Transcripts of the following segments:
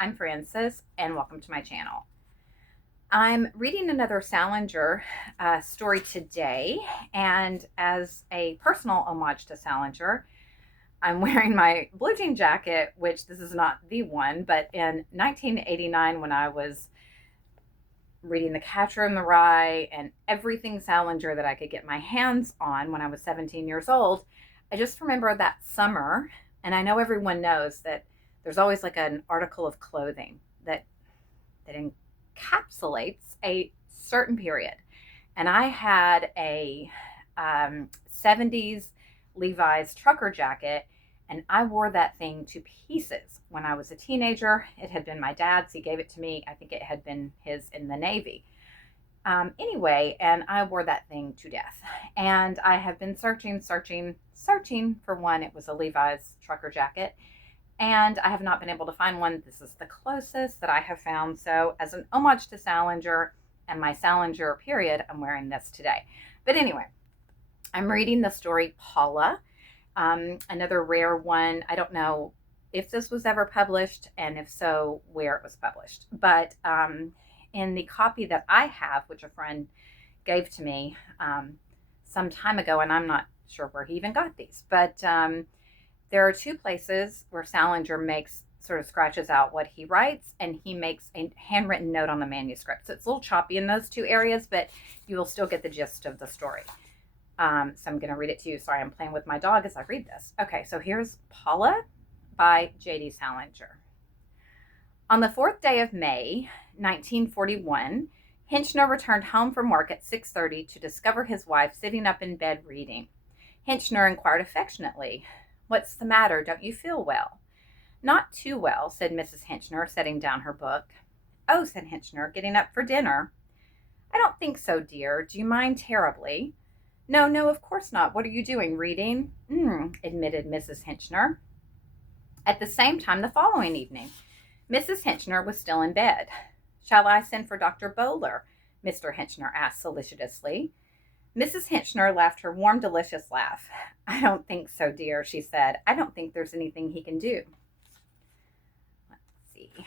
I'm Frances, and welcome to my channel. I'm reading another Salinger story today, and as a personal homage to Salinger, I'm wearing my blue jean jacket, which this is not the one, but in 1989 when I was reading The Catcher in the Rye and everything Salinger that I could get my hands on when I was 17 years old, I just remember that summer, and I know everyone knows that there's always like an article of clothing that encapsulates a certain period. And I had a 70s Levi's trucker jacket, and I wore that thing to pieces when I was a teenager. It had been my dad's. He gave it to me. I think it had been his in the Navy. Anyway, and I wore that thing to death. And I have been searching for one. It was a Levi's trucker jacket, and I have not been able to find one. This is the closest that I have found. So as an homage to Salinger and my Salinger period, I'm wearing this today. But anyway, I'm reading the story Paula, another rare one. I don't know if this was ever published, and if so, where it was published. But in the copy that I have, which a friend gave to me some time ago, and I'm not sure where he even got these, but there are two places where Salinger makes sort of scratches out what he writes, and he makes a handwritten note on the manuscript. So it's a little choppy in those two areas, but you will still get the gist of the story. So I'm going to read it to you. Sorry, I'm playing with my dog as I read this. Okay, so here's Paula by J.D. Salinger. On the 4th day of May, 1941, Henchner returned home from work at 6:30 to discover his wife sitting up in bed reading. Henchner inquired affectionately, "What's the matter? Don't you feel well?" "Not too well," said Mrs. Henchner, setting down her book. "Oh," said Henchner, "getting up for dinner?" "I don't think so, dear. Do you mind terribly?" "No, no, of course not. What are you doing? Reading?" Admitted Mrs. Henchner. At the same time the following evening, Mrs. Henchner was still in bed. "Shall I send for Dr. Bowler?" Mr. Henchner asked solicitously. Mrs. Henchner laughed her warm, delicious laugh. "I don't think so, dear," she said. "I don't think there's anything he can do." Let's see.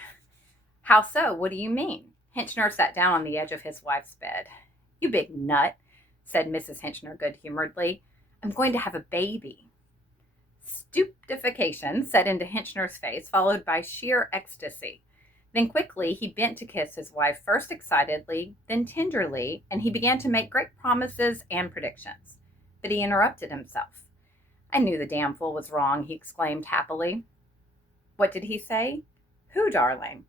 "How so? What do you mean?" Henchner sat down on the edge of his wife's bed. "You big nut," said Mrs. Henchner good-humoredly. "I'm going to have a baby." Stupefaction set into Henchner's face, followed by sheer ecstasy. Then quickly he bent to kiss his wife, first excitedly, then tenderly, and he began to make great promises and predictions. But he interrupted himself. "I knew the damn fool was wrong," he exclaimed happily. "What did he say?" "Who, darling?"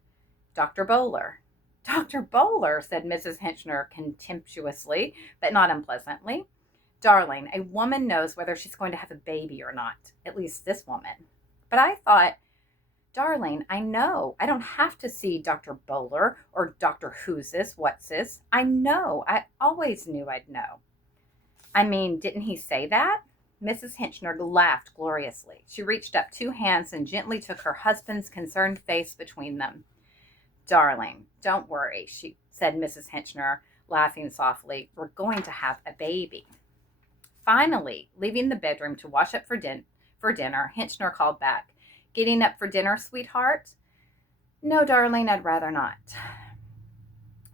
"Dr. Bowler." "Dr. Bowler," said Mrs. Henchner contemptuously, but not unpleasantly. "Darling, a woman knows whether she's going to have a baby or not. At least this woman." "But I thought—" "Darling, I know. I don't have to see Dr. Bowler or Dr. Who's this, what's this. I know. I always knew I'd know." "I mean, didn't he say that?" Mrs. Henchner laughed gloriously. She reached up two hands and gently took her husband's concerned face between them. "Darling, don't worry," she said Mrs. Henchner, laughing softly. "We're going to have a baby." Finally, leaving the bedroom to wash up for dinner, Henchner called back, "Getting up for dinner, sweetheart?" "No, darling, I'd rather not."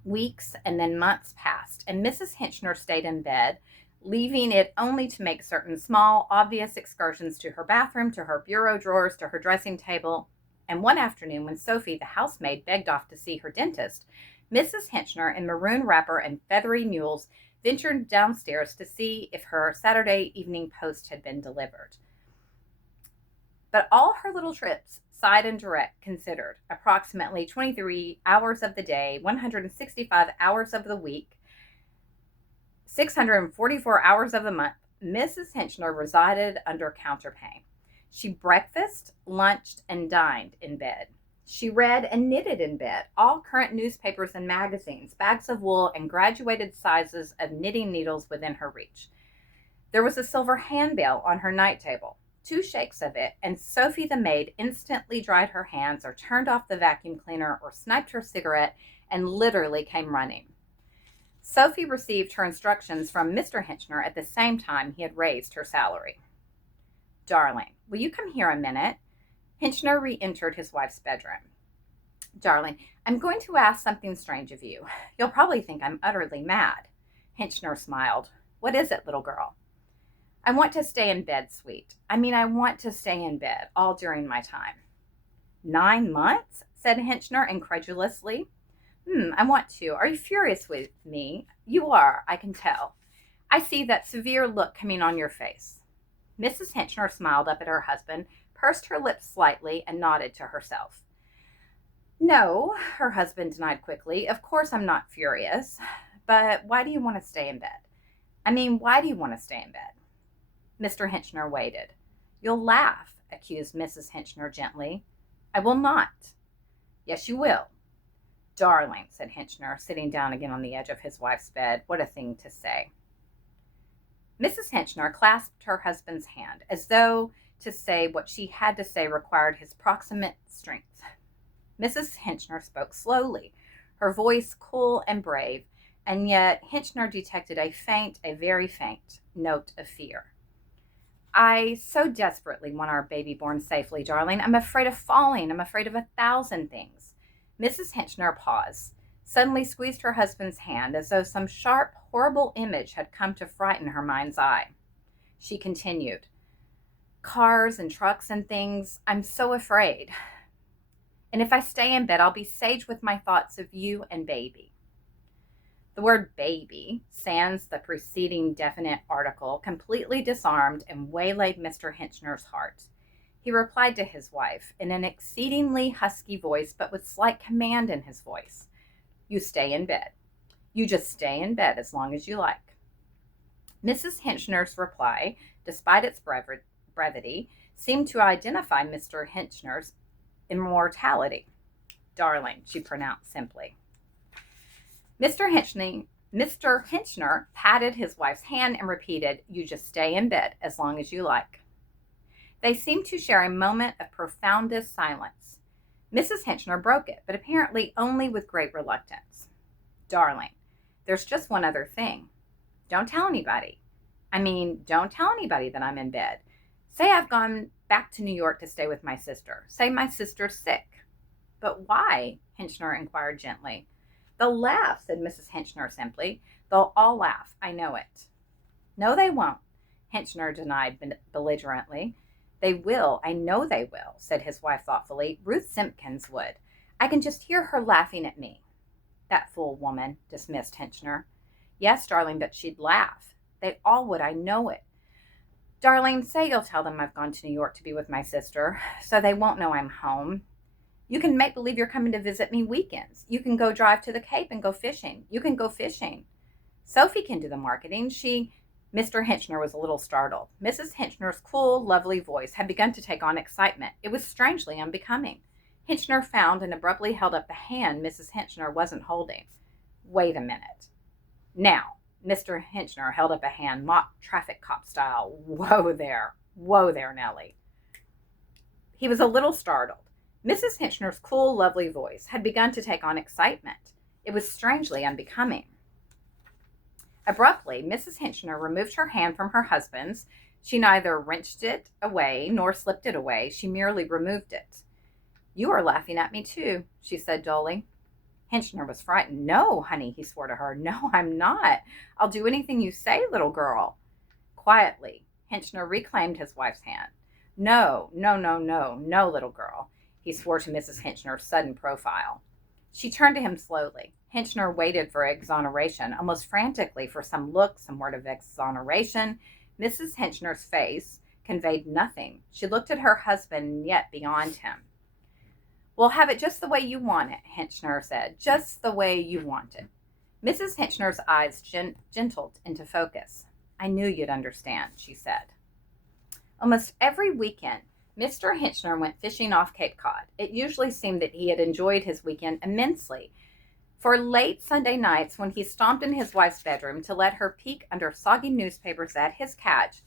Weeks and then months passed, and Mrs. Henchner stayed in bed, leaving it only to make certain small, obvious excursions to her bathroom, to her bureau drawers, to her dressing table. And one afternoon, when Sophie, the housemaid, begged off to see her dentist, Mrs. Henchner, in maroon wrapper and feathery mules, ventured downstairs to see if her Saturday evening post had been delivered. But all her little trips, side and direct considered, approximately 23 hours of the day, 165 hours of the week, 644 hours of the month, Mrs. Henchner resided under counterpane. She breakfasted, lunched, and dined in bed. She read and knitted in bed, all current newspapers and magazines, bags of wool, and graduated sizes of knitting needles within her reach. There was a silver handbell on her night table. 2 shakes of it, and Sophie the maid instantly dried her hands or turned off the vacuum cleaner or sniped her cigarette and literally came running. Sophie received her instructions from Mr. Henchner at the same time he had raised her salary. "Darling, will you come here a minute?" Henchner re-entered his wife's bedroom. Darling, I'm going to ask something strange of you. You'll probably think I'm utterly mad. Hinchner smiled. What is it, little girl? I want to stay in bed, sweet. I want to stay in bed all during my time. 9 months? Said Hinchner incredulously. I want to. Are you furious with me? You are, I can tell. I see that severe look coming on your face. Mrs. Hinchner smiled up at her husband, pursed her lips slightly, and nodded to herself. No, her husband denied quickly. Of course I'm not furious. But why do you want to stay in bed? Why do you want to stay in bed? Mr. Hinchner waited. You'll laugh, accused Mrs. Hinchner gently. I will not. Yes, you will. Darling, said Hinchner, sitting down again on the edge of his wife's bed. What a thing to say. Mrs. Hinchner clasped her husband's hand, as though to say what she had to say required his proximate strength. Mrs. Hinchner spoke slowly, her voice cool and brave, and yet Hinchner detected a very faint note of fear. I so desperately want our baby born safely, darling. I'm afraid of falling. I'm afraid of 1,000 things. Mrs. Hinchner paused, suddenly squeezed her husband's hand as though some sharp, horrible image had come to frighten her mind's eye. She continued, Cars and trucks and things. I'm so afraid. And if I stay in bed, I'll be saged with my thoughts of you and baby. The word baby, sans the preceding definite article, completely disarmed and waylaid Mr. Hinchner's heart. He replied to his wife in an exceedingly husky voice, but with slight command in his voice. You stay in bed. You just stay in bed as long as you like. Mrs. Hinchner's reply, despite its brevity, seemed to identify Mr. Hinchner's immortality. Darling, she pronounced simply. Mr. Hinchner patted his wife's hand and repeated, You just stay in bed as long as you like. They seemed to share a moment of profoundest silence. Mrs. Hinchner broke it, but apparently only with great reluctance. Darling, there's just one other thing. Don't tell anybody. Don't tell anybody that I'm in bed. Say I've gone back to New York to stay with my sister. Say my sister's sick. But why? Hinchner inquired gently. They'll laugh, said Mrs. Hinchner simply. They'll all laugh. I know it. No, they won't, Hinchner denied belligerently. They will. I know they will, said his wife thoughtfully. Ruth Simpkins would. I can just hear her laughing at me. That fool woman, dismissed Hinchner. Yes, darling, but she'd laugh. They all would. I know it. Darling, say you'll tell them I've gone to New York to be with my sister, so they won't know I'm home. You can make believe you're coming to visit me weekends. You can go drive to the Cape and go fishing. You can go fishing. Sophie can do the marketing. Mr. Hinchner was a little startled. Mrs. Hinchner's cool, lovely voice had begun to take on excitement. It was strangely unbecoming. Hinchner found and abruptly held up the hand Mrs. Hinchner wasn't holding. Wait a minute. Now, Mr. Hinchner held up a hand, mock traffic cop style. Whoa there, Nellie. He was a little startled. Mrs. Hinchner's cool, lovely voice had begun to take on excitement. It was strangely unbecoming. Abruptly, Mrs. Hinchner removed her hand from her husband's. She neither wrenched it away nor slipped it away. She merely removed it. You are laughing at me too, she said dully. Hinchner was frightened. No, honey, he swore to her. No, I'm not. I'll do anything you say, little girl. Quietly, Hinchner reclaimed his wife's hand. No, little girl. He swore to Mrs. Hinchner's sudden profile. She turned to him slowly. Hinchner waited for exoneration, almost frantically for some look, some word of exoneration. Mrs. Hinchner's face conveyed nothing. She looked at her husband, yet beyond him. We'll have it just the way you want it, Hinchner said. Just the way you want it. Mrs. Hinchner's eyes gentled into focus. I knew you'd understand, she said. Almost every weekend, Mr. Hinchner went fishing off Cape Cod. It usually seemed that he had enjoyed his weekend immensely. For late Sunday nights, when he stomped in his wife's bedroom to let her peek under soggy newspapers at his catch,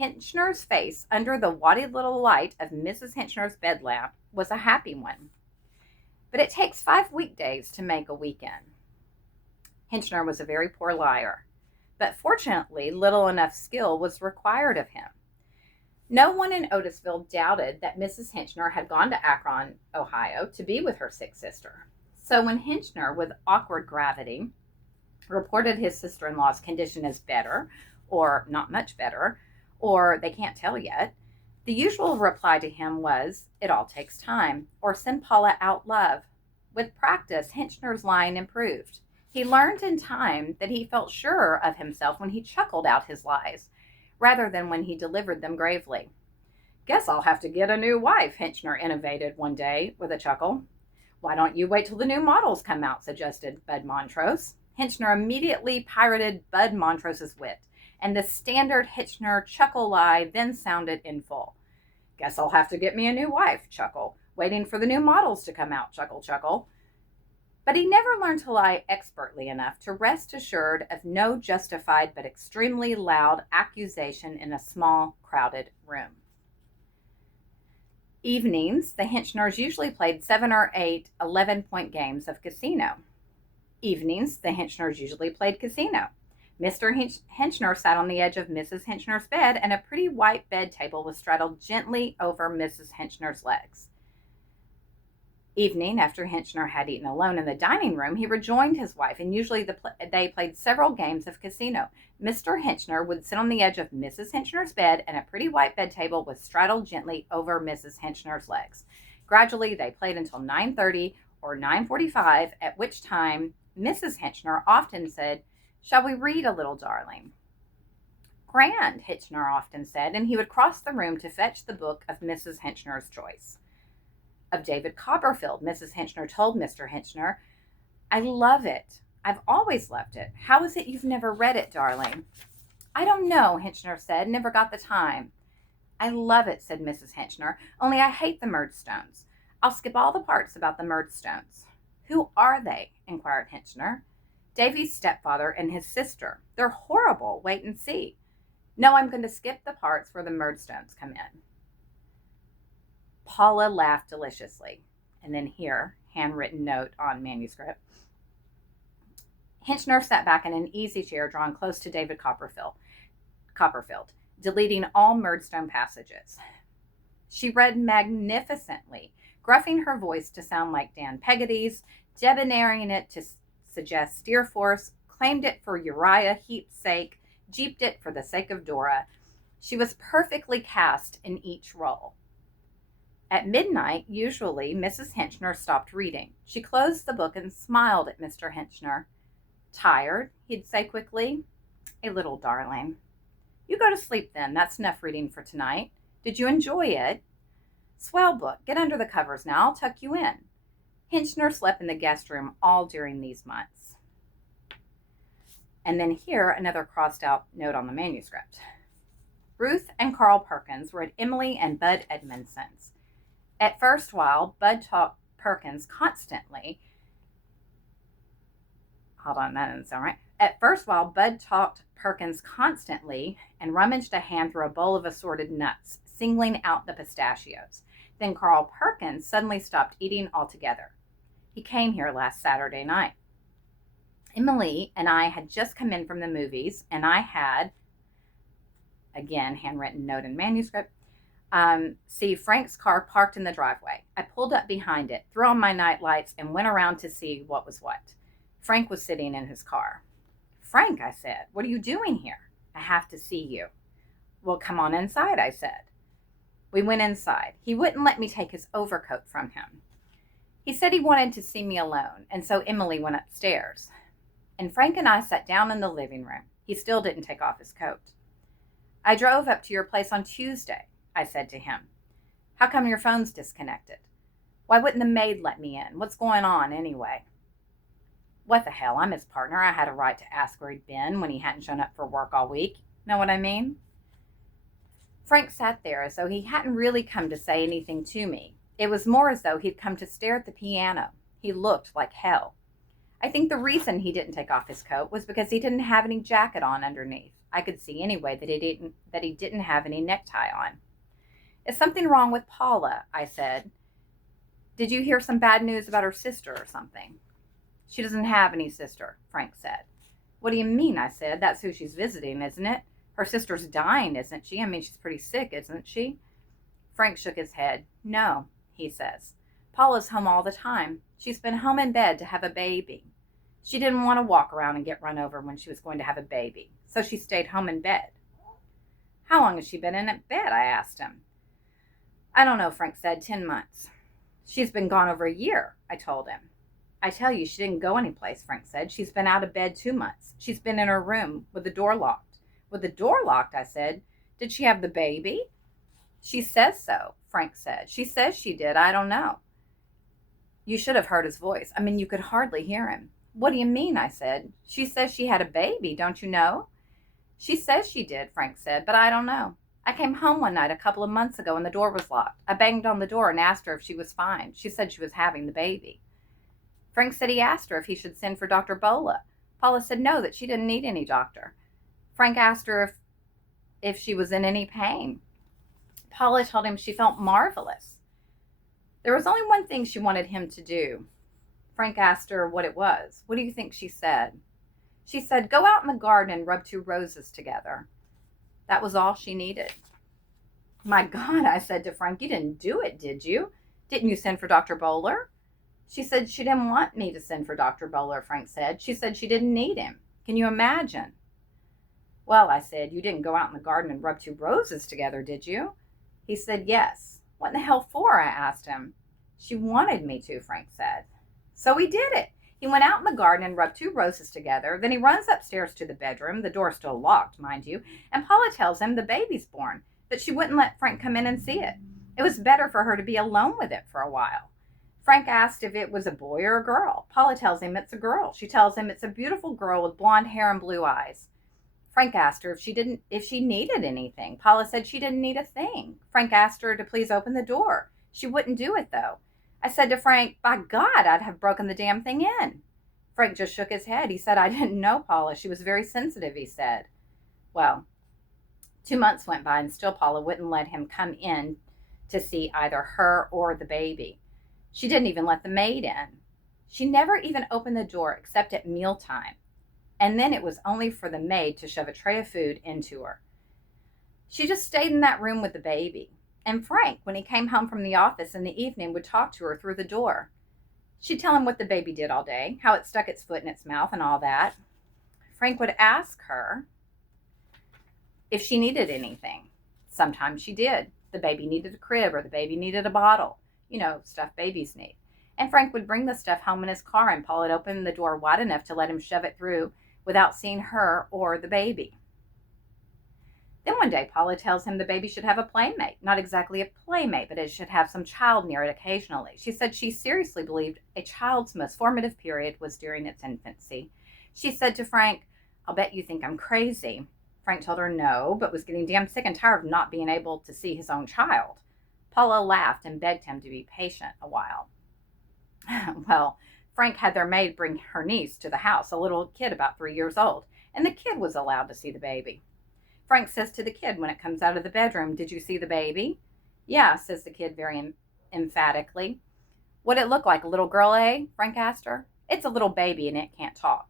Hinchner's face, under the waddy little light of Mrs. Hinchner's bed lamp, was a happy one. But it takes 5 weekdays to make a weekend. Hinchner was a very poor liar, but fortunately little enough skill was required of him. No one in Otisville doubted that Mrs. Henchner had gone to Akron, Ohio, to be with her sick sister. So when Henchner, with awkward gravity, reported his sister-in-law's condition as better, or not much better, or they can't tell yet, the usual reply to him was, "It all takes time," or "Send Paula out, love." With practice, Henchner's line improved. He learned in time that he felt surer of himself when he chuckled out his lies, rather than when he delivered them gravely. "Guess I'll have to get a new wife," Henchner innovated one day with a chuckle. "Why don't you wait till the new models come out?" suggested Bud Montrose. Henchner immediately pirated Bud Montrose's wit, and the standard Henchner chuckle lie then sounded in full. "Guess I'll have to get me a new wife," chuckle. "Waiting for the new models to come out," chuckle, chuckle. But he never learned to lie expertly enough to rest assured of no justified but extremely loud accusation in a small, crowded room. Evenings, the Henchners usually played 7 or 8 11-point games of casino. Evenings, the Henchners usually played casino. Mr. Henchner sat on the edge of Mrs. Henchner's bed, and a pretty white bed table was straddled gently over Mrs. Henchner's legs. Evening, after Henchner had eaten alone in the dining room, he rejoined his wife, and usually they played several games of casino. Mr. Henchner would sit on the edge of Mrs. Henchner's bed, and a pretty white bed table was straddled gently over Mrs. Henchner's legs. Gradually, they played until 9:30 or 9:45, at which time Mrs. Henchner often said, "Shall we read a little, darling?" "Grand," Henchner often said, and he would cross the room to fetch the book of Mrs. Henchner's choice. Of David Copperfield, Mrs. Henchner told Mr. Henchner, "I love it. I've always loved it. How is it you've never read it, darling?" "I don't know," Henchner said. "Never got the time." "I love it," said Mrs. Henchner, "only I hate the Murdstones. I'll skip all the parts about the Murdstones." "Who are they?" inquired Henchner. "Davy's stepfather and his sister. They're horrible. Wait and see." "No, I'm going to skip the parts where the Murdstones come in." Paula laughed deliciously. And then here, handwritten note on manuscript. Henchner sat back in an easy chair drawn close to David Copperfield, deleting all Murdstone passages. She read magnificently, gruffing her voice to sound like Dan Peggotty's, debonaring it to suggest Steerforth, claimed it for Uriah Heep's sake, jeeped it for the sake of Dora. She was perfectly cast in each role. At midnight, usually, Mrs. Henchner stopped reading. She closed the book and smiled at Mr. Henchner. "Tired?" he'd say quickly. "A little, darling." "You go to sleep then. That's enough reading for tonight. Did you enjoy it?" "Swell book. Get under the covers now. I'll tuck you in." Henchner slept in the guest room all during these months. And then here, another crossed out note on the manuscript. Ruth and Carl Perkins were at Emily and Bud Edmondson's. At first, while Bud talked Perkins constantly, At first, while Bud talked Perkins constantly and rummaged a hand through a bowl of assorted nuts, singling out the pistachios. Then Carl Perkins suddenly stopped eating altogether. He came here last Saturday night. Emily and I had just come in from the movies, and I had, again, handwritten note in manuscript, see Frank's car parked in the driveway. I pulled up behind it, threw on my night lights, and went around to see what was what. Frank was sitting in his car. "Frank," I said, "what are you doing here?" "I have to see you." "Well, come on inside," I said. We went inside. He wouldn't let me take his overcoat from him. He said he wanted to see me alone, and so Emily went upstairs. And Frank and I sat down in the living room. He still didn't take off his coat. "I drove up to your place on Tuesday," I said to him. "How come your phone's disconnected?" "Why wouldn't the maid let me in? What's going on anyway?" "What the hell? I'm his partner. I had a right to ask where he'd been when he hadn't shown up for work all week. Know what I mean?" Frank sat there as though he hadn't really come to say anything to me. It was more as though he'd come to stare at the piano. He looked like hell. I think the reason he didn't take off his coat was because he didn't have any jacket on underneath. I could see anyway that he didn't have any necktie on. "Is something wrong with Paula?" I said. "Did you hear some bad news about her sister or something?" "She doesn't have any sister," Frank said. "What do you mean?" I said. "That's who she's visiting, isn't it?" Her sister's dying, isn't she? I mean, she's pretty sick, isn't she? Frank shook his head. No, he says. Paula's home all the time. She's been home in bed to have a baby. She didn't want to walk around and get run over when she was going to have a baby, so she stayed home in bed. How long has she been in bed? I asked him. I don't know, Frank said. 10 months. She's been gone over a year, I told him. I tell you, she didn't go anyplace, Frank said. She's been out of bed 2 months. She's been in her room with the door locked. With the door locked, I said. Did she have the baby? She says so, Frank said. She says she did. I don't know. You should have heard his voice. I mean, you could hardly hear him. What do you mean? I said. She says she had a baby, don't you know? She says she did, Frank said, but I don't know. I came home one night a couple of months ago and the door was locked. I banged on the door and asked her if she was fine. She said she was having the baby. Frank said he asked her if he should send for Dr. Paula. Paula said no, that she didn't need any doctor. Frank asked her if she was in any pain. Paula told him she felt marvelous. There was only one thing she wanted him to do. Frank asked her what it was. What do you think she said? She said, go out in the garden and rub 2 roses together. That was all she needed. My God, I said to Frank, you didn't do it, did you? Didn't you send for Dr. Bowler? She said she didn't want me to send for Dr. Bowler, Frank said. She said she didn't need him. Can you imagine? Well, I said, you didn't go out in the garden and rub 2 roses together, did you? He said, yes. What in the hell for? I asked him. She wanted me to, Frank said. So he did it. He went out in the garden and rubbed 2 roses together. Then he runs upstairs to the bedroom. The door's still locked, mind you. And Paula tells him the baby's born, but she wouldn't let Frank come in and see it. It was better for her to be alone with it for a while. Frank asked if it was a boy or a girl. Paula tells him it's a girl. She tells him it's a beautiful girl with blonde hair and blue eyes. Frank asked her if she needed anything. Paula said she didn't need a thing. Frank asked her to please open the door. She wouldn't do it, though. I said to Frank, by God, I'd have broken the damn thing in. Frank just shook his head. He said, I didn't know Paula. She was very sensitive, he said. Well, 2 months went by and still Paula wouldn't let him come in to see either her or the baby. She didn't even let the maid in. She never even opened the door except at mealtime. And then it was only for the maid to shove a tray of food into her. She just stayed in that room with the baby. And Frank, when he came home from the office in the evening, would talk to her through the door. She'd tell him what the baby did all day, how it stuck its foot in its mouth and all that. Frank would ask her if she needed anything. Sometimes she did. The baby needed a crib or the baby needed a bottle. You know, stuff babies need. And Frank would bring the stuff home in his car and Paul would open the door wide enough to let him shove it through without seeing her or the baby. Then one day, Paula tells him the baby should have a playmate. Not exactly a playmate, but it should have some child near it occasionally. She said she seriously believed a child's most formative period was during its infancy. She said to Frank, I'll bet you think I'm crazy. Frank told her no, but was getting damn sick and tired of not being able to see his own child. Paula laughed and begged him to be patient a while. Well, Frank had their maid bring her niece to the house, a little kid about 3 years old, and the kid was allowed to see the baby. Frank says to the kid when it comes out of the bedroom, did you see the baby? Yeah, says the kid very emphatically. What'd it look like, a little girl, eh? Frank asked her. It's a little baby and it can't talk.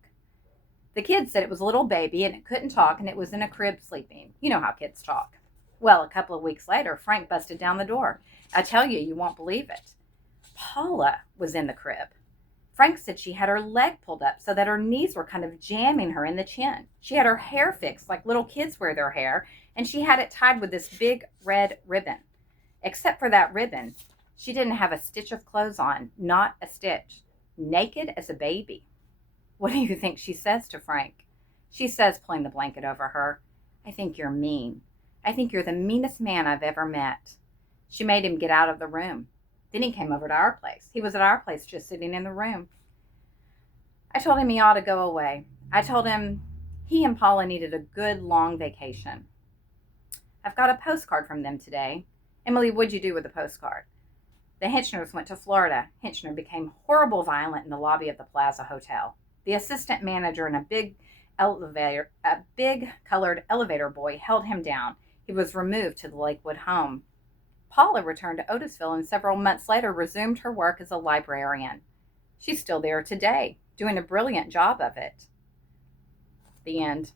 The kid said it was a little baby and it couldn't talk and it was in a crib sleeping. You know how kids talk. Well, a couple of weeks later, Frank busted down the door. I tell you, you won't believe it. Paula was in the crib. Frank said she had her leg pulled up so that her knees were kind of jamming her in the chin. She had her hair fixed like little kids wear their hair, and she had it tied with this big red ribbon. Except for that ribbon, she didn't have a stitch of clothes on, not a stitch. Naked as a baby. What do you think she says to Frank? She says, pulling the blanket over her, I think you're mean. I think you're the meanest man I've ever met. She made him get out of the room. Then he came over to our place. He was at our place just sitting in the room. I told him he ought to go away. I told him he and Paula needed a good long vacation. I've got a postcard from them today. Emily, what'd you do with the postcard? The Hinchners went to Florida. Hinchner became horrible violent in the lobby of the Plaza Hotel. The assistant manager and a big colored elevator boy held him down. He was removed to the Lakewood home. Paula returned to Otisville and several months later resumed her work as a librarian. She's still there today, doing a brilliant job of it. The end.